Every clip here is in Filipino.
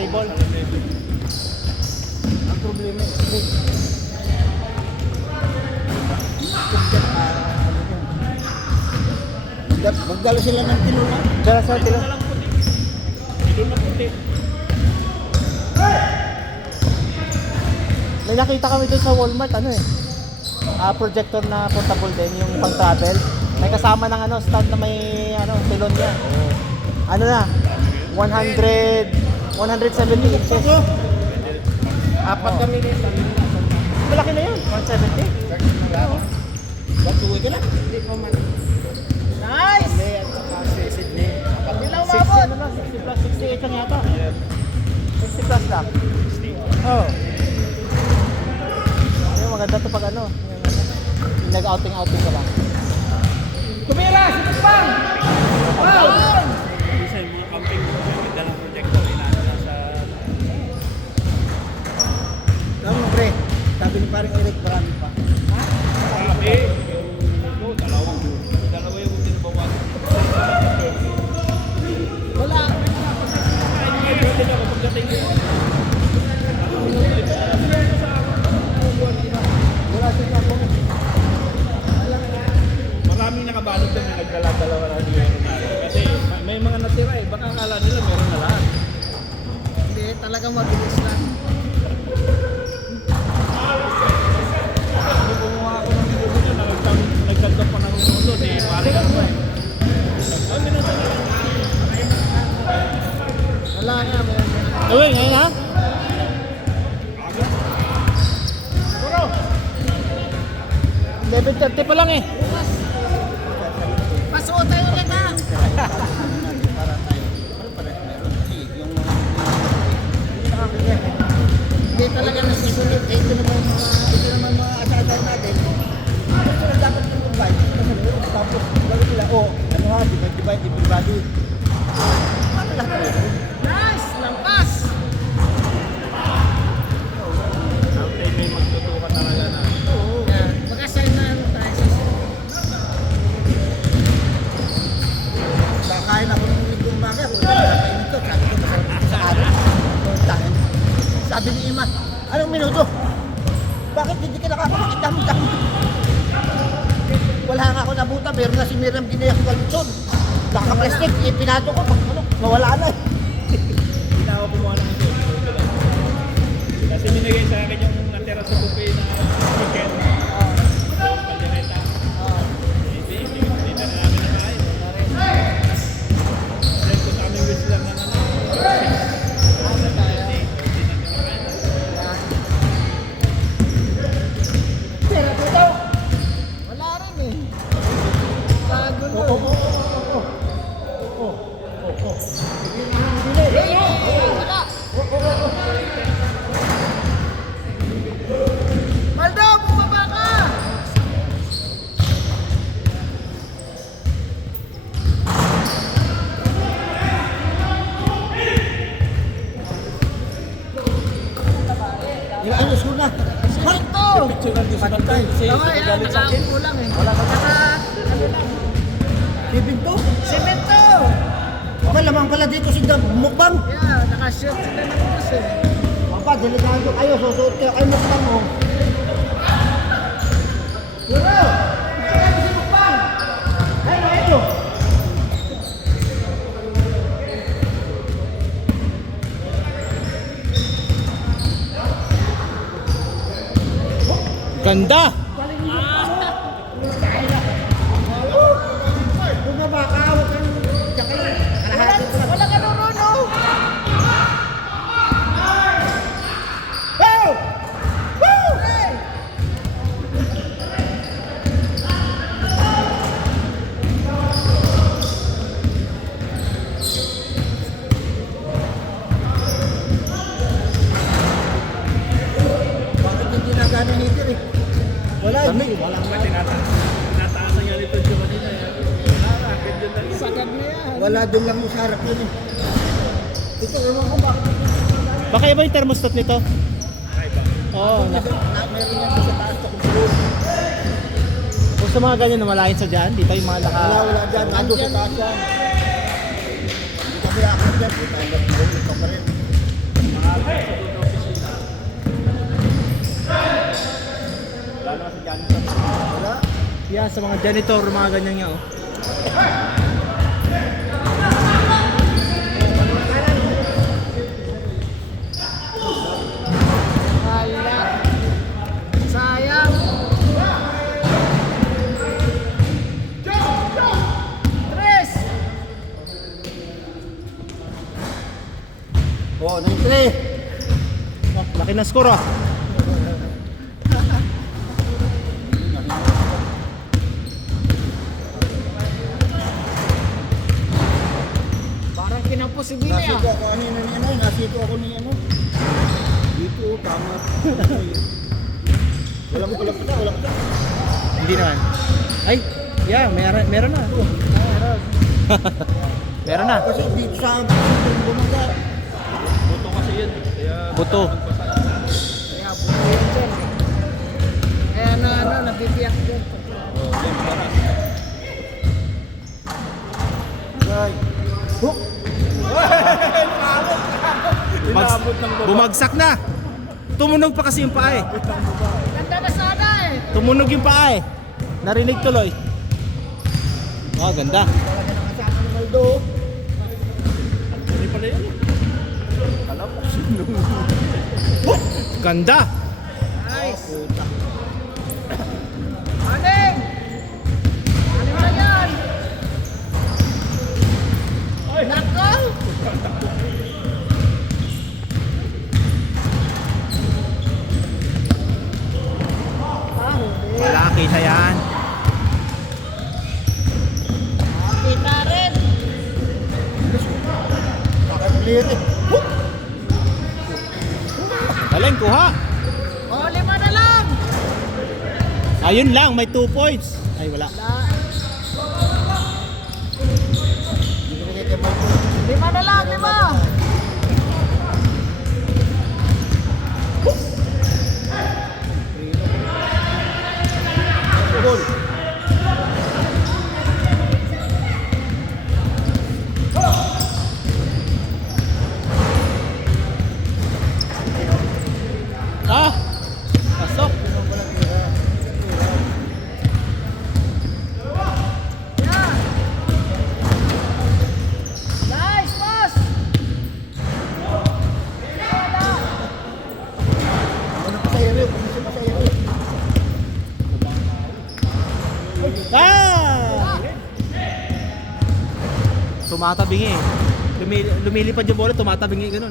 stable. Ang problema magdala sila ng tinula. Dala sa tila. May nakita kami doon sa Walmart, ano eh. Projector na portable din, yung pang travel. May kasama ng ano, stand na may ano, pilon niya. Ano na? 170 inches. Apat kami nito. Malaki na yun, 170. Batuwi ka na. Nice! Hindi, at saka si Sydney. Ilang mabot? 60 plus, 68 lang yata. 60 plus lang. Oh. Ayun, maganda to pag ano. Yung nag-outing-outing ka lang. Tumira! Sipang! Wow! Isa yung mga camping mo, may dalang projector, inaano na sa... Tama pre, sabi ni parang Eric marami pa. Grabe! Yung dalawa yung tinabawan. Wala. Ay, pwede na kapag dating yun. Wala siya ako. Maraming nakabalot doon na nagdala-dalawa na meron na. Kasi may mga natira eh, baka akala nila meron na lahat. Hindi, talagang mabilis lang. Kung kumuha ako ng video nyo, nagkagdag pa ng ulo, eh, pare ka naman. Ang minasa na lang. Wala nga, meron. Uy, ngayon ha? Puro! 11:30 pa lang eh. Pasuot tayo ulit ha! Para tayo. Ano pala meron? Yung mga... Hindi talaga nasusunod. Ito naman mga asal natin. Ito na dapat yung invite. Tapos, lalo nila, ano ha, divide everybody. Paano lahat yun? Nice! Lampas! Someday may magtutukan talaga na. Oo. Mag-assign na ano tayo sa kakain ako ng lingkong umaga. Kung nakapain ito, sabi ko masarap ito sa araw. Sabi ni Ima, anong minuto? Bakit hindi ka nakakakita mo? Wala nga ako nabuta, meron nga si Miriam Ginea ko kalutson. Nakaka-plastic, pinato ko, mawala na eh. Hindi na ako kumuha ng ito. Kasi ninagay sa akin yung natira sa buffet na chicken. Kaldereta. Hindi na namin nakain. Dahil ko sa aming wish lang na Pero po daw, wala rin eh. Bago nun. Wala. Maldo, bumaba ka! Ilang anos ko na? Sakto! picture lang doon sa bantay. Galit sa akin. Kulang eh. Wala pa ano lang. Simento? Simento! Malamang pala dito si Dab mukbang. Yeah, nakashoot sila ng bus eh. Papa, delikado kayo. Susuot kayo kayo mukbang mo. Puro! Ito si mukbang! Ayun, ayun. Ganda! Bumaba ka, huwag kang tsaka yun. Wala ka doon, no? Woo! Woo! Bakit hindi na gano'n nito eh? Wala, hindi. Walang Tinataasan nga nito yung kanina. Nakakakit yun lang. sagad na yan. Wala doon lang sa harap yun eh. Ito, ewan ko bakit ito. Baka iba yung thermostat nito? Ay ba? Oo. Meron yan sa taas sa control. Kung sa mga ganyan na malayan sa dyan, dito yung mga Wala dyan. Ando sa taas yan. Hindi kami akit yan. Puta, ito pa rin. Yan, sa mga janitor, mga ganyan nga, oh. Wala. Sayang. Tres. Oh, 9-3. Oh, laki na score, ah. Parang kinampos si Billy Nasito ah. ako kanina ni ano, nasito ako ni ano. Dito, tama. Wala pa. Hindi naman. Ay, yeah, meron na. Meron na. Kasi dito sa akin, bumaga. Buto kasi yan. Kaya Buto. Kaya buto yan dyan. Kaya nabibiyak dyan. yan para. Ay, hook! Inabot ng baba. Bumagsak na. Tumunog pa kasi yung paa eh. Ganda na sana eh. Tumunog yung paa eh. Narinig tuloy. Oh, ganda. Talaga naman sa akin ng Maldo. Hindi pala yan. Alam ko sino. Ganda. Nice. Aning! Ano ba yan? Nako! Wala, kita yan. Kita rin. Clear eh. Hook! Galing, kuha. O, 5 na lang. Ayun lang, may 2 points. Ay, wala. Binigay kay Maldo. 5 na lang, 5. Goal. Ah! Pasok. Yan. Nice, boss. Wala. Ano pa sa area? Ano pa sa area? Ah! Tumatabingi eh. Lumilipad yung bola, tumatabingi ganun.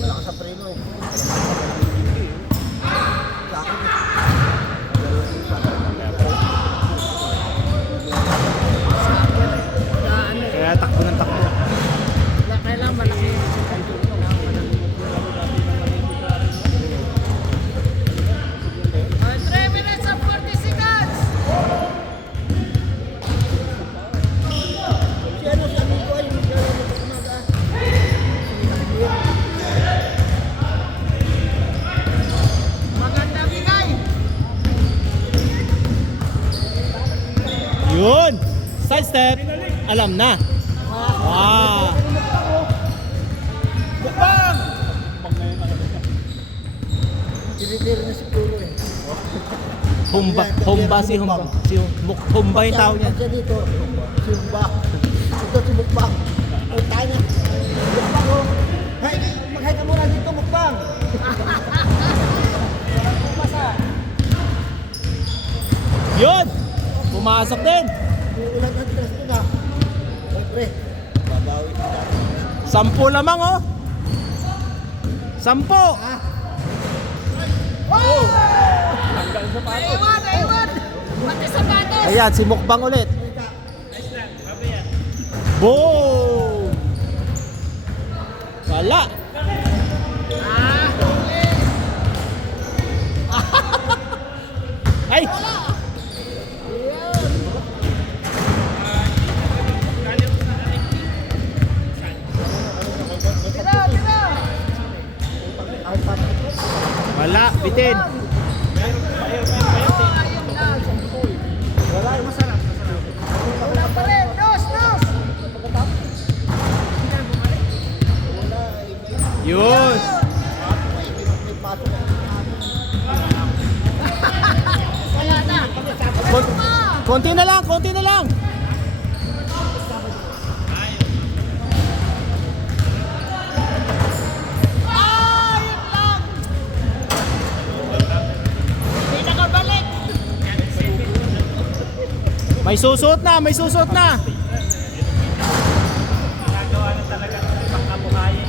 Wala ka sa preno eh. Sa akin eh. Kaya takbo ng takbo. Kailangan malaki. Oh, 3 minutes and 40 seconds. Si ano, si amigo ay maglalaro sa umaga. Maganda bigay. Yun! Side step! Alam na. Ah! Tinitira na si Pulo eh. Humba si Humba. Si Humba yung tao niya. Siya dito, si Humba. Ito si Mukbang. Ay, tayo na. Mukbang oh. Hay, mag-hay ka muna dito, Mukbang. Yun! Pumasok din. Ulan ang tres ko na. Siyempre, babawi ka dati. 10 lamang oh. 10. Aywan. Pati sapatos. Ayan, si Mukbang ulit. Boom! Wala. Ay! Tira. Wala, bitin. Ayun lang. Wala, masarap. Wala pa rin. Dos. Yun. May pasok ang amin. Konti na lang, konti na lang. May susot na, may susot na. Nagawa na talaga ng pangkabuhayan.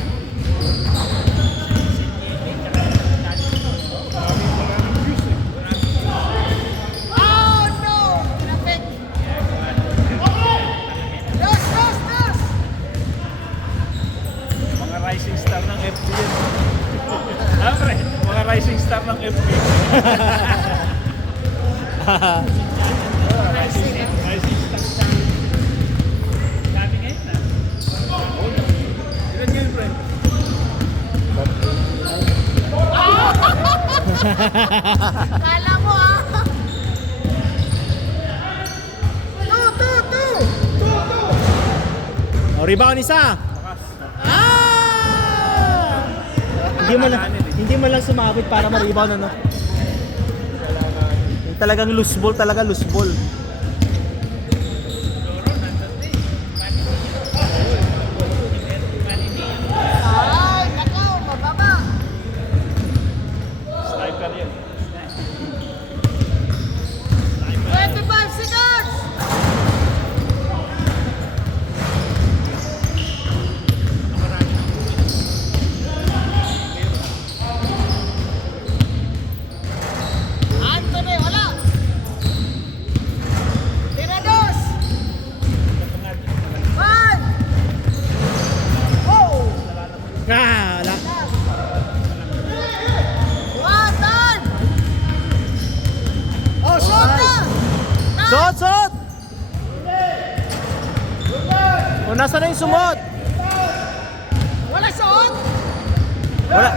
Mga rising star ng FB yun. Ah, pre, mga rising star ng FB. Rising star. Dami ngayon na. Ilan yun, pre? Kala mo ah. Two. O, rebound isa. Ah! Hindi mo lang sumabit para ma-rebound ano. Yung talagang loose ball, talaga loose ball. Ay, nako, mababa. Sniper yun. 25 seconds. Anthony, wala. Tira dos. 1. Oh. Ah, wala. Watan. Oh, shot na. Sot, sot! O, nasa na yung sumot? Wala shot. Wala.